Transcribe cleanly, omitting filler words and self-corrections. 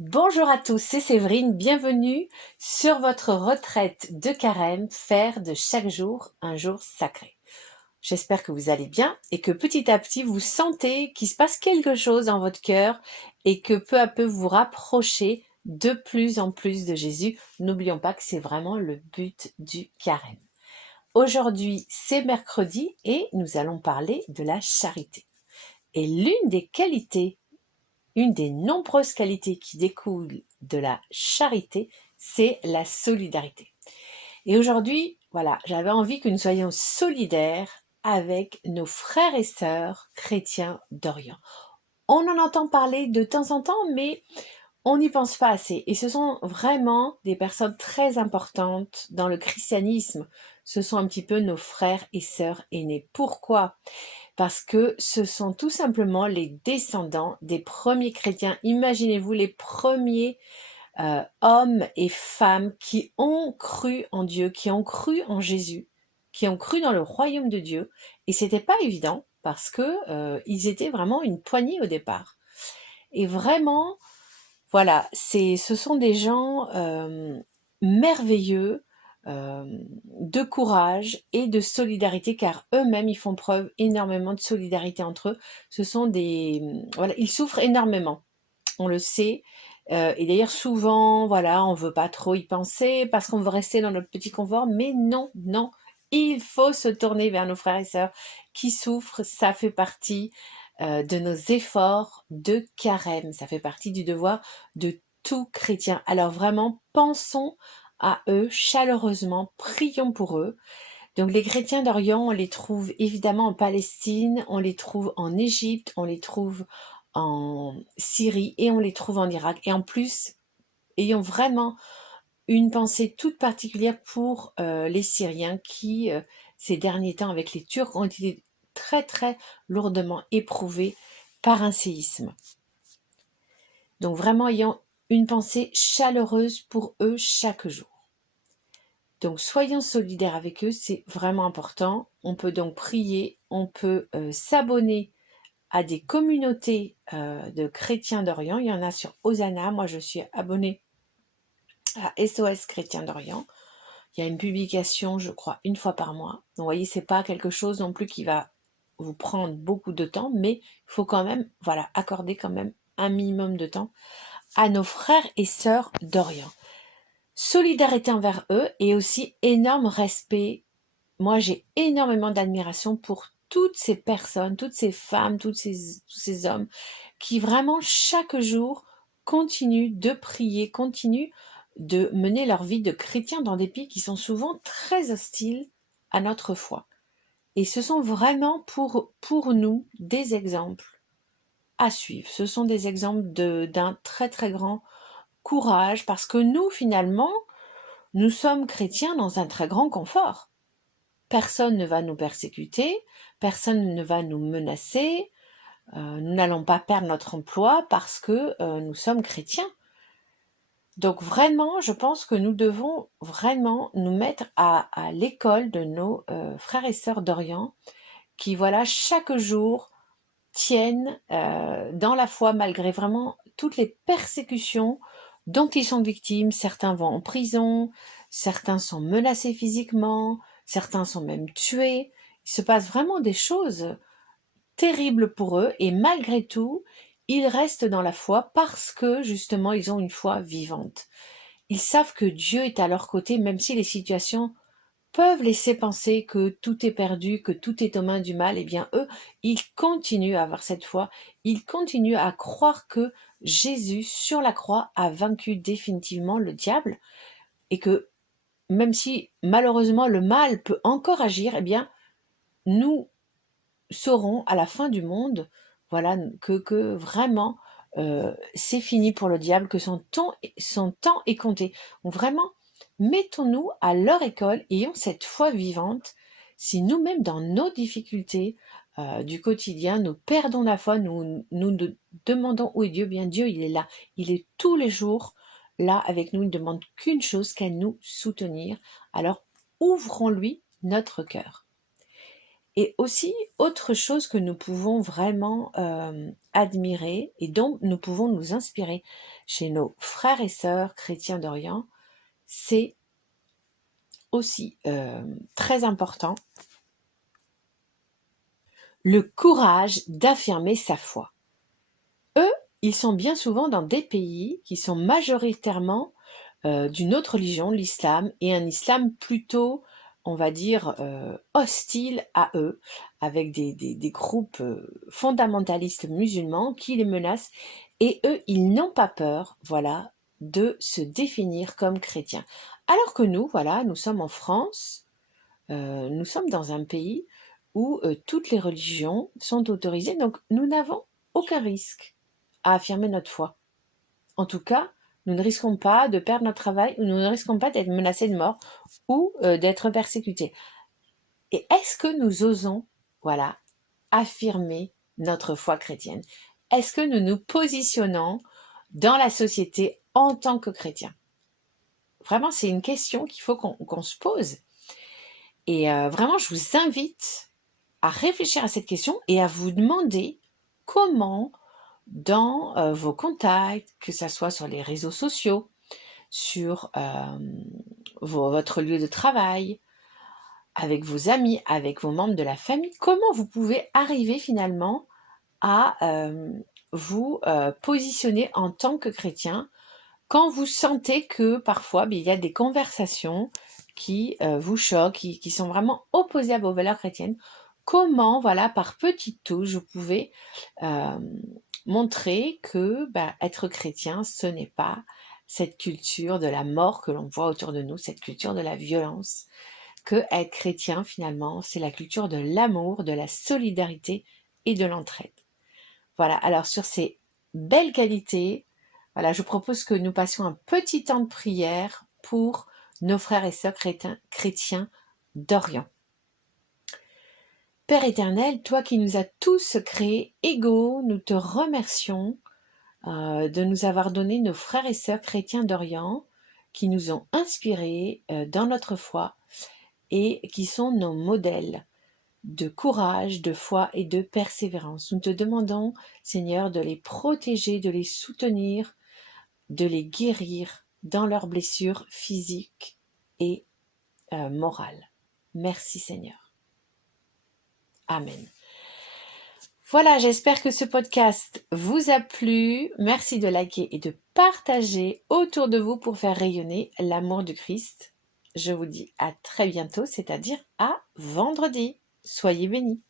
Bonjour à tous, c'est Séverine, bienvenue sur votre retraite de carême, faire de chaque jour un jour sacré. J'espère que vous allez bien et que petit à petit vous sentez qu'il se passe quelque chose dans votre cœur et que peu à peu vous rapprochez de plus en plus de Jésus. N'oublions pas que c'est vraiment le but du carême. Aujourd'hui, c'est mercredi et nous allons parler de la charité. Et une des nombreuses qualités qui découlent de la charité, c'est la solidarité. Et aujourd'hui, voilà, j'avais envie que nous soyons solidaires avec nos frères et sœurs chrétiens d'Orient. On en entend parler de temps en temps, mais on n'y pense pas assez. Et ce sont vraiment des personnes très importantes dans le christianisme. Ce sont un petit peu nos frères et sœurs aînés. Pourquoi ? Parce que ce sont tout simplement les descendants des premiers chrétiens. Imaginez-vous les premiers hommes et femmes qui ont cru en Dieu, qui ont cru en Jésus, qui ont cru dans le royaume de Dieu. Et c'était pas évident parce que ils étaient vraiment une poignée au départ. Et vraiment, voilà, ce sont des gens merveilleux, de courage et de solidarité, car eux-mêmes, ils font preuve énormément de solidarité entre eux. Ce sont voilà, ils souffrent énormément, on le sait. Et d'ailleurs, souvent, voilà, on veut pas trop y penser parce qu'on veut rester dans notre petit confort. Mais non, non, il faut se tourner vers nos frères et sœurs qui souffrent. Ça fait partie de nos efforts de carême. Ça fait partie du devoir de tout chrétien. Alors vraiment, pensons à eux chaleureusement, prions pour eux. Donc les chrétiens d'Orient, on les trouve évidemment en Palestine, on les trouve en Égypte, on les trouve en Syrie et on les trouve en Irak. Et en plus, ayons vraiment une pensée toute particulière pour les Syriens qui, ces derniers temps avec les Turcs, ont été très très lourdement éprouvés par un séisme. Donc vraiment ayant une pensée chaleureuse pour eux chaque jour. Donc soyons solidaires avec eux, c'est vraiment important. On peut donc prier, on peut s'abonner à des communautés de chrétiens d'Orient. Il y en a sur Hosanna, moi je suis abonnée à SOS Chrétiens d'Orient. Il y a une publication, je crois, une fois par mois. Donc vous voyez, c'est pas quelque chose non plus qui va vous prendre beaucoup de temps, mais il faut quand même, voilà, accorder quand même un minimum de temps à nos frères et sœurs d'Orient. Solidarité envers eux et aussi énorme respect. Moi, j'ai énormément d'admiration pour toutes ces personnes, toutes ces femmes, tous ces hommes qui vraiment chaque jour continuent de prier, continuent de mener leur vie de chrétiens dans des pays qui sont souvent très hostiles à notre foi. Et ce sont vraiment pour nous des exemples à suivre. Ce sont des exemples d'un très très grand courage parce que nous, finalement, nous sommes chrétiens dans un très grand confort. Personne ne va nous persécuter, personne ne va nous menacer, nous n'allons pas perdre notre emploi parce que nous sommes chrétiens. Donc vraiment, je pense que nous devons vraiment nous mettre à l'école de nos frères et sœurs d'Orient qui, voilà, chaque jour tiennent dans la foi malgré vraiment toutes les persécutions dont ils sont victimes. Certains vont en prison, certains sont menacés physiquement, certains sont même tués. Il se passe vraiment des choses terribles pour eux et malgré tout, ils restent dans la foi parce que justement ils ont une foi vivante. Ils savent que Dieu est à leur côté même si les situations peuvent laisser penser que tout est perdu, que tout est aux mains du mal. Eh bien eux, ils continuent à avoir cette foi, ils continuent à croire que Jésus sur la croix a vaincu définitivement le diable et que même si malheureusement le mal peut encore agir, eh bien nous saurons à la fin du monde, voilà, que vraiment c'est fini pour le diable, que son temps est compté. Donc vraiment, mettons-nous à leur école et ayons cette foi vivante. Si nous-mêmes, dans nos difficultés du quotidien, nous perdons la foi, nous demandons où est Dieu, bien Dieu, il est là. Il est tous les jours là avec nous. Il ne demande qu'une chose, qu'à nous soutenir. Alors, ouvrons-lui notre cœur. Et aussi, autre chose que nous pouvons vraiment admirer et dont nous pouvons nous inspirer chez nos frères et sœurs chrétiens d'Orient, c'est aussi très important, le courage d'affirmer sa foi. Eux, ils sont bien souvent dans des pays qui sont majoritairement d'une autre religion, l'islam, et un islam plutôt, on va dire, hostile à eux, avec des groupes fondamentalistes musulmans qui les menacent, et eux, ils n'ont pas peur, voilà, de se définir comme chrétiens. Alors que nous, voilà, nous sommes en France, nous sommes dans un pays où toutes les religions sont autorisées, donc nous n'avons aucun risque à affirmer notre foi. En tout cas, nous ne risquons pas de perdre notre travail ou nous ne risquons pas d'être menacés de mort ou d'être persécutés. Et est-ce que nous osons, voilà, affirmer notre foi chrétienne? Est-ce que nous nous positionnons dans la société en tant que chrétiens? Vraiment, c'est une question qu'il faut qu'on se pose. Et vraiment, je vous invite à réfléchir à cette question et à vous demander comment, dans vos contacts, que ce soit sur les réseaux sociaux, sur votre lieu de travail, avec vos amis, avec vos membres de la famille, comment vous pouvez arriver finalement à vous positionner en tant que chrétien quand vous sentez que parfois il y a des conversations qui vous choquent, qui sont vraiment opposées à vos valeurs chrétiennes. Comment, voilà, par petites touches, vous pouvez montrer que être chrétien, ce n'est pas cette culture de la mort que l'on voit autour de nous, cette culture de la violence, que être chrétien, finalement, c'est la culture de l'amour, de la solidarité et de l'entraide. Voilà, alors sur ces belles qualités, voilà, je propose que nous passions un petit temps de prière pour nos frères et sœurs chrétiens d'Orient. Père éternel, toi qui nous as tous créés égaux, nous te remercions de nous avoir donné nos frères et sœurs chrétiens d'Orient qui nous ont inspirés dans notre foi et qui sont nos modèles de courage, de foi et de persévérance. Nous te demandons, Seigneur, de les protéger, de les soutenir, de les guérir dans leurs blessures physiques et morales. Merci, Seigneur. Amen. Voilà, j'espère que ce podcast vous a plu. Merci de liker et de partager autour de vous pour faire rayonner l'amour du Christ. Je vous dis à très bientôt, c'est-à-dire à vendredi. Soyez bénis.